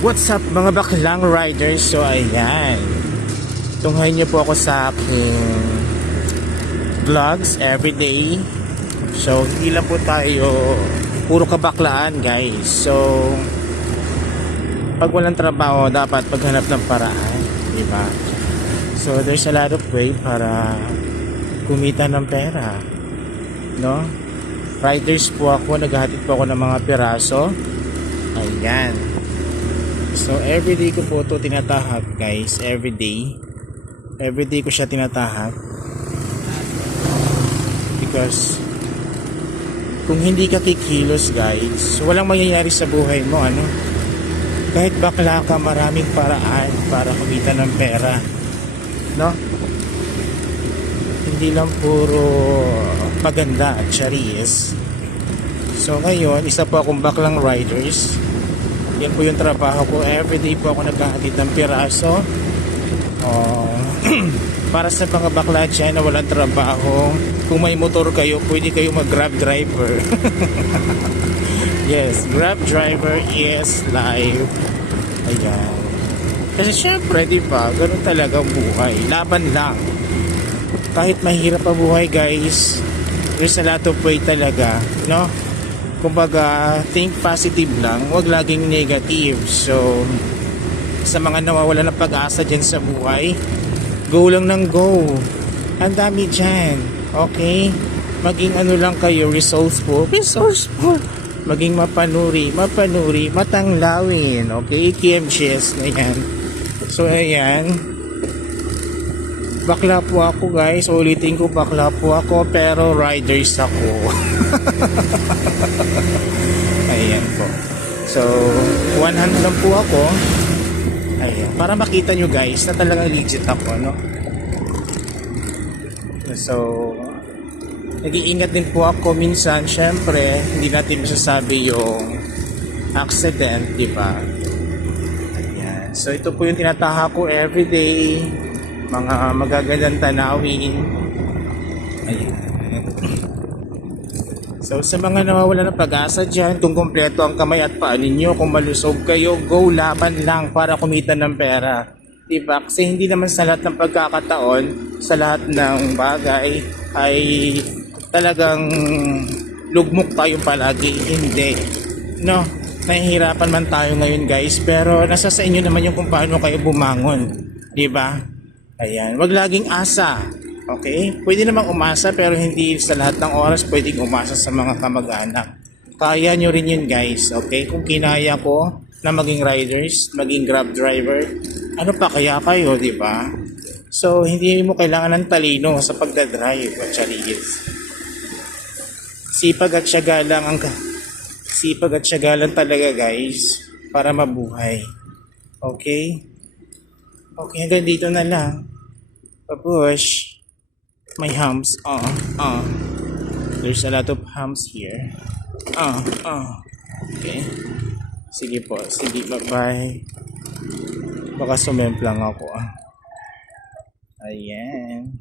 What's up mga baklang riders? So ayan, tunghayin niyo po ako sa aking vlogs everyday. So hindi lang po tayo puro kabaklaan guys. So pag walang trabaho dapat maghanap ng paraan, diba? So there's a lot of way para kumita ng pera, no? Riders po ako, naghahatid po ako ng mga piraso. Ayan. So everyday ko po ito tinatahak guys, everyday ko siya tinatahak because kung hindi ka kikilos guys, walang mangyayari sa buhay mo, ano? Kahit bakla ka, maraming paraan para kumita ng pera, no? Hindi lang puro paganda at charis. So ngayon, isa po akong baklang riders. Yan po yung trabaho ko. Everyday po ako naghahatid ng piraso. Para sa mga bakla dyan na walang trabaho, kung may motor kayo, pwede kayo mag-grab driver. Yes, grab driver is live. Ayan. Kasi syempre, di ba, ganun talaga ang buhay. Laban lang. Kahit mahirap ang buhay guys, there's a lot of way talaga, no? Kumbaga, think positive lang, huwag laging negative. So sa mga nawawala ng pag-asa dyan sa buhay, go lang ng go. Ang dami dyan, okay? Maging ano lang kayo, resourceful, maging mapanuri, matanglawin, okay? KMGS na yan. So ayan, bakla po ako guys, ulitin ko, bakla po ako pero riders ako. Ayan po. So 100 lang po ako. Ayan, para makita nyo guys na talagang legit ako, no? So nag-iingat din po ako minsan. Syempre hindi natin masasabi yung accident, di ba? Ayan. So ito po yung tinataha ko everyday, mga magagandang tanawin. Ayan. So sa mga nawawala ng pag-asa dyan, kung kompleto ang kamay at paa ninyo, kung malusog kayo, go, laban lang para kumita ng pera, diba? Kasi hindi naman sa lahat ng pagkakataon, sa lahat ng bagay ay talagang lugmok tayo palagi. Hindi, no? Nahihirapan man tayo ngayon guys, pero nasa sa inyo naman yung kung paano kayo bumangon, diba? Ayan, wag laging asa. Okay? Pwede namang umasa pero hindi sa lahat ng oras pwedeng umasa sa mga kamag-anak. Kaya nyo rin yun guys. Okay? Kung kinaya ko na maging riders, maging grab driver, ano pa kaya kayo, di ba? So, hindi mo kailangan ng talino sa pagdadrive at charis. Sipag at syaga lang talaga guys para mabuhay. Okay? Okay, hanggang dito na lang. Papush. May hams. There's a lot of hams here. Okay. Sige po. Sige, bye-bye. Baka sumemplang ako. Ayan.